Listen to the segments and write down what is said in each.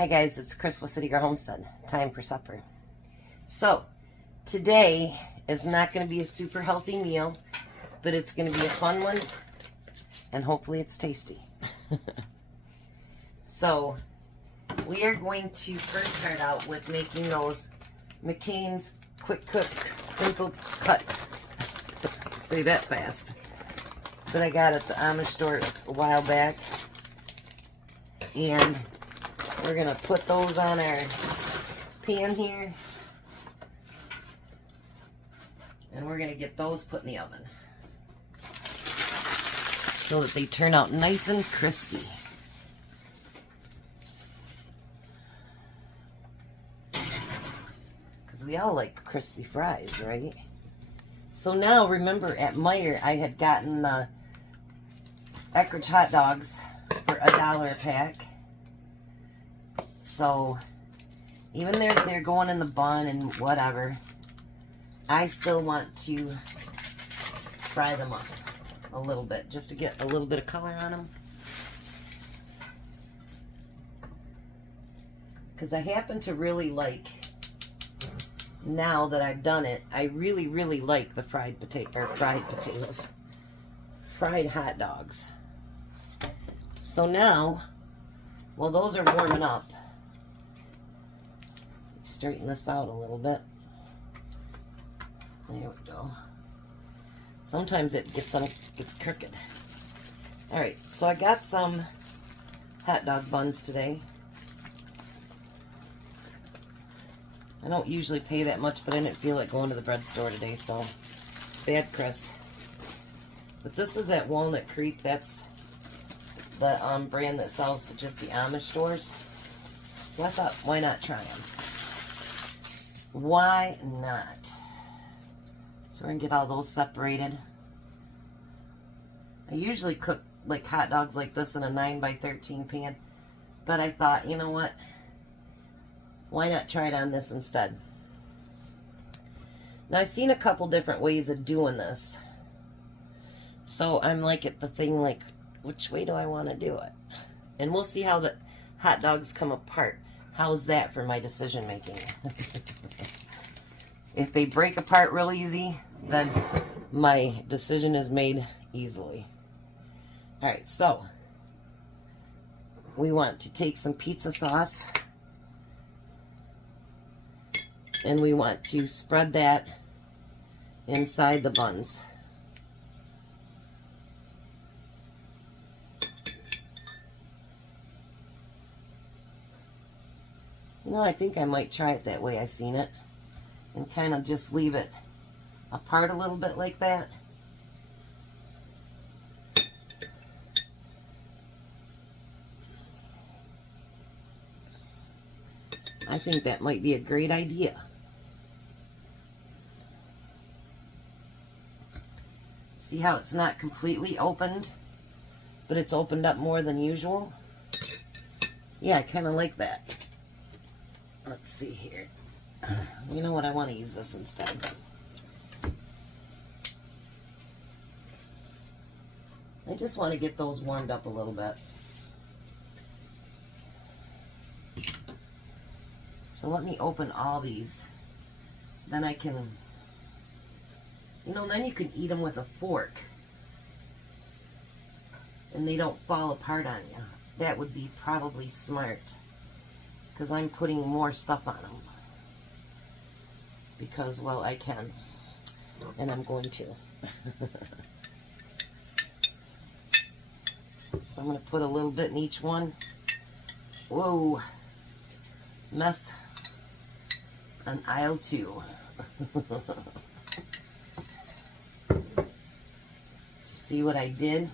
Hi guys, it's Chris with City Girl Homestead. Time for supper. So, today is not going to be a super healthy meal, but it's going to be a fun one, and hopefully it's tasty. So, we are going to first start out with making those McCain's Quick Cook Crinkle Cut. Say that fast. That I got at the Amish store a while back. And we're going to put those on our pan here. And we're going to get those put in the oven so that they turn out nice and crispy. Because we all like crispy fries, right? So now, remember, at Meijer, I had gotten the Eckrich hot dogs for $1 a pack. So, even they're going in the bun and whatever, I still want to fry them up a little bit, just to get a little bit of color on them. Because I happen to really like, now that I've done it, I really, really like the fried hot dogs. So now, while those are warming up, straighten this out a little bit. There we go. Sometimes it gets crooked. Alright, so I got some hot dog buns today. I don't usually pay that much, but I didn't feel like going to the bread store today, so bad Chris. But this is at Walnut Creek. That's the brand that sells to just the Amish stores. So I thought, why not try them? Why not? So we're going to get all those separated. I usually cook like hot dogs like this in a 9x13 pan. But I thought, you know what? Why not try it on this instead? Now, I've seen a couple different ways of doing this. So I'm like at the thing like, which way do I want to do it? And we'll see how the hot dogs come apart. How's that for my decision making? If they break apart real easy, then my decision is made easily. Alright, so we want to take some pizza sauce. And we want to spread that inside the buns. You know, I think I might try it that way. I've seen it. And kind of just leave it apart a little bit like that. I think that might be a great idea. See how it's not completely opened, but it's opened up more than usual? Yeah, I kind of like that. Let's see here. You know what? I want to use this instead. I just want to get those warmed up a little bit. So let me open all these. Then I can, you know, then you can eat them with a fork. And they don't fall apart on you. That would be probably smart. Because I'm putting more stuff on them. Because, well, I can. And I'm going to. So I'm going to put a little bit in each one. Whoa. Mess on aisle 2. See what I did?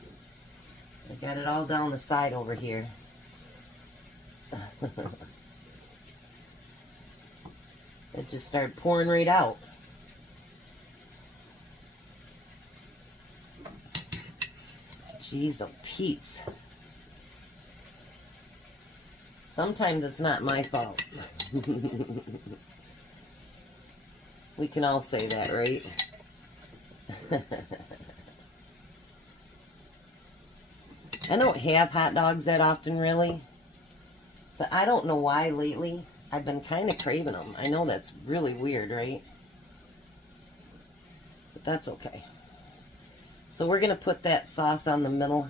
I got it all down the side over here. It just started pouring right out. Jeez, oh Pete's. Sometimes it's not my fault. We can all say that, right? I don't have hot dogs that often, really. But I don't know why lately I've been kind of craving them. I know that's really weird, right? But that's okay. So we're going to put that sauce on the middle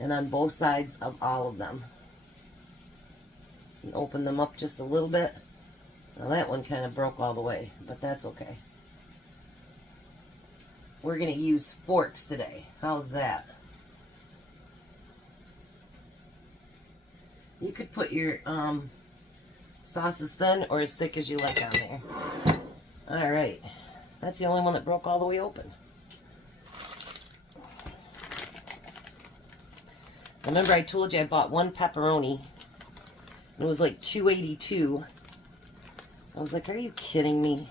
and on both sides of all of them. And open them up just a little bit. Now that one kind of broke all the way, but that's okay. We're going to use forks today. How's that? You could put your sauce as thin or as thick as you like on there. Alright. That's the only one that broke all the way open. Remember I told you I bought one pepperoni. It was like $2.82. I was like, are you kidding me?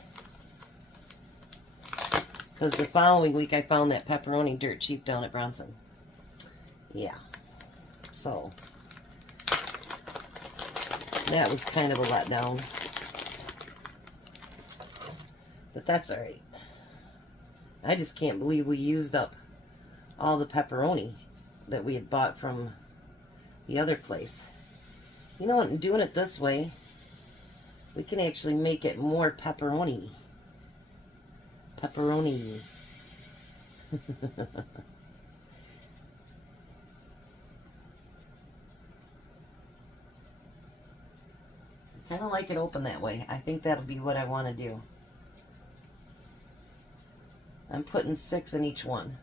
Because the following week I found that pepperoni dirt cheap down at Bronson. Yeah. So, that was kind of a letdown. But that's alright. I just can't believe we used up all the pepperoni that we had bought from the other place. You know what, in doing it this way, we can actually make it more pepperoni. Pepperoni. I kind of like it open that way. I think that'll be what I want to do. I'm putting 6 in each one.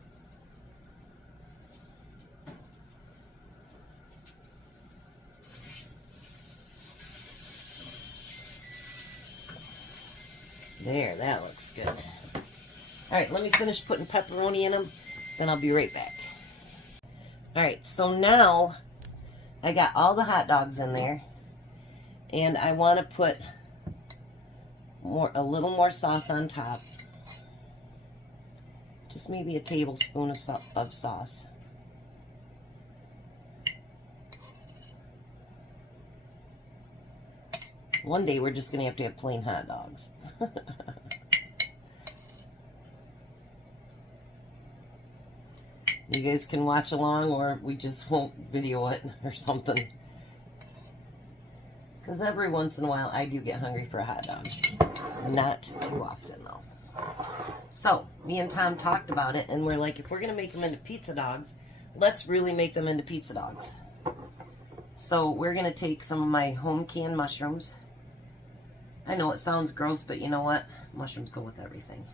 There, that looks good. Alright, let me finish putting pepperoni in them, then I'll be right back. Alright, so now I got all the hot dogs in there, and I want to put a little more sauce on top. Just maybe a tablespoon of sauce. One day we're just going to have plain hot dogs. You guys can watch along, or we just won't video it or something. Because every once in a while I do get hungry for a hot dog. Not too often though. So, me and Tom talked about it, and we're like, if we're going to make them into pizza dogs, let's really make them into pizza dogs. So, we're going to take some of my home canned mushrooms. I know it sounds gross, but you know what? Mushrooms go with everything.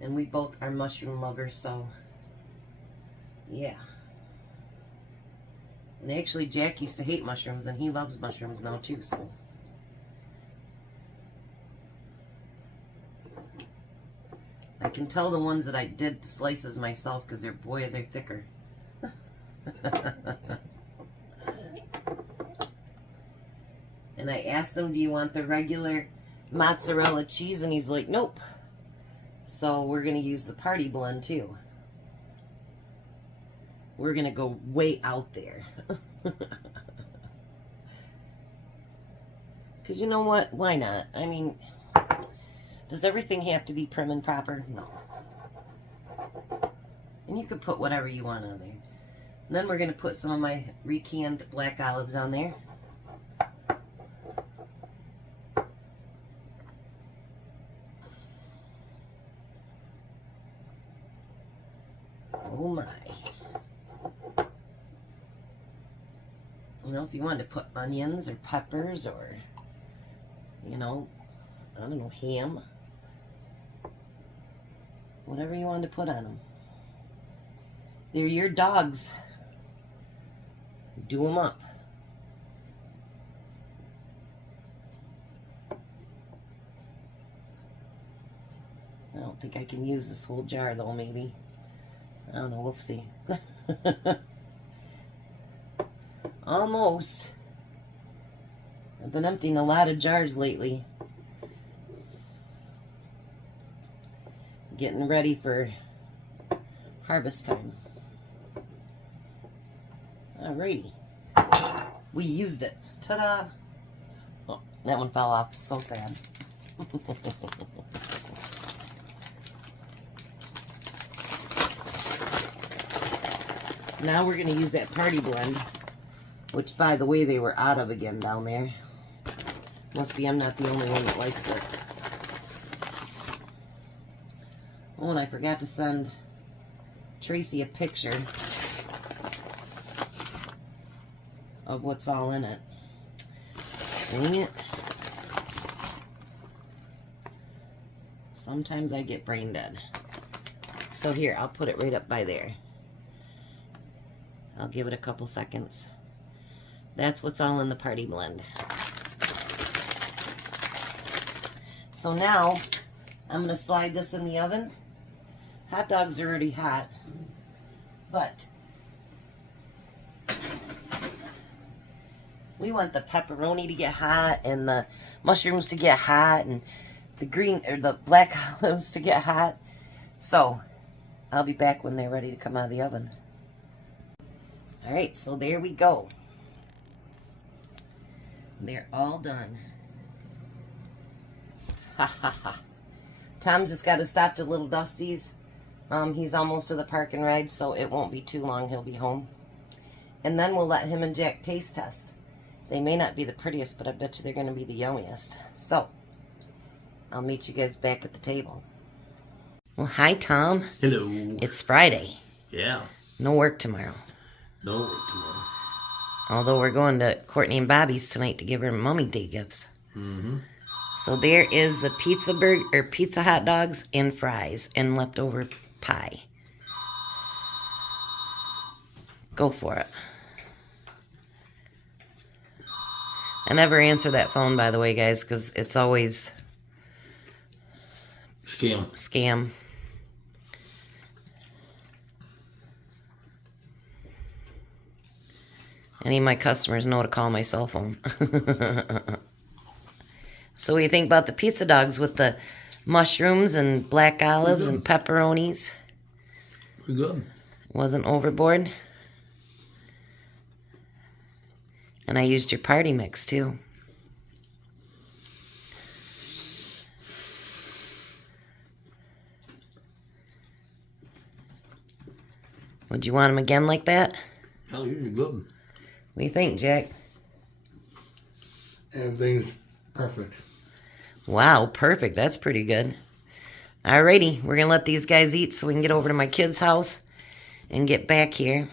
And we both are mushroom lovers, so yeah. And actually, Jack used to hate mushrooms, and he loves mushrooms now too, so. I can tell the ones that I did slices myself because they're thicker. And I asked him, do you want the regular mozzarella cheese? And he's like, nope. So we're going to use the party blend too. We're going to go way out there. Because you know what? Why not? I mean, does everything have to be prim and proper? No. And you could put whatever you want on there. And then we're going to put some of my recanned black olives on there. Oh my. You know, if you wanted to put onions or peppers or, you know, I don't know, ham. Whatever you wanted to put on them. They're your dogs. Do them up. I don't think I can use this whole jar though, maybe. I don't know, we'll see. Almost. I've been emptying a lot of jars lately. Getting ready for harvest time. Alrighty. We used it. Ta-da! Oh, that one fell off. So sad. Now we're going to use that party blend, which, by the way, they were out of again down there. Must be I'm not the only one that likes it. Oh, and I forgot to send Tracy a picture of what's all in it. Dang it. Sometimes I get brain dead. So here, I'll put it right up by there. I'll give it a couple seconds. That's what's all in the party blend. So now, I'm going to slide this in the oven. Hot dogs are already hot, but we want the pepperoni to get hot and the mushrooms to get hot and the green or the black olives to get hot. So I'll be back when they're ready to come out of the oven. All right, so there we go. They're all done. Ha ha ha. Tom's just got to stop to Little Dusty's. He's almost to the park and ride, so it won't be too long. He'll be home. And then we'll let him and Jack taste test. They may not be the prettiest, but I bet you they're going to be the yummiest. So, I'll meet you guys back at the table. Well, hi, Tom. Hello. It's Friday. Yeah. No work tomorrow. No work tomorrow. Although we're going to Courtney and Bobby's tonight to give her Mommy Day gifts. Mm-hmm. So there is the pizza hot dogs and fries and leftover pie. Go for it. I never answer that phone, by the way, guys, because it's always scam. Any of my customers know to call my cell phone. So what do you think about the pizza dogs with the mushrooms and black olives and pepperonis? Good. Wasn't overboard? And I used your party mix, too. Would you want them again like that? Oh, you're good. What do you think, Jack? Everything's perfect. Wow, perfect. That's pretty good. Alrighty, we're going to let these guys eat so we can get over to my kid's house and get back here.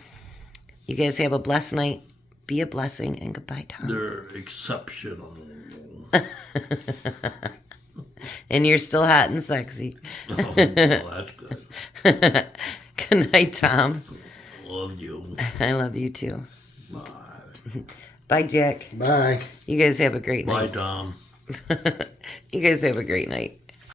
You guys have a blessed night. Be a blessing, and goodbye, Tom. They're exceptional. And you're still hot and sexy. Oh, well, that's good. Good night, Tom. Love you. I love you, too. Bye. Bye, Jack. Bye. You guys have a great night. Bye, Tom. You guys have a great night.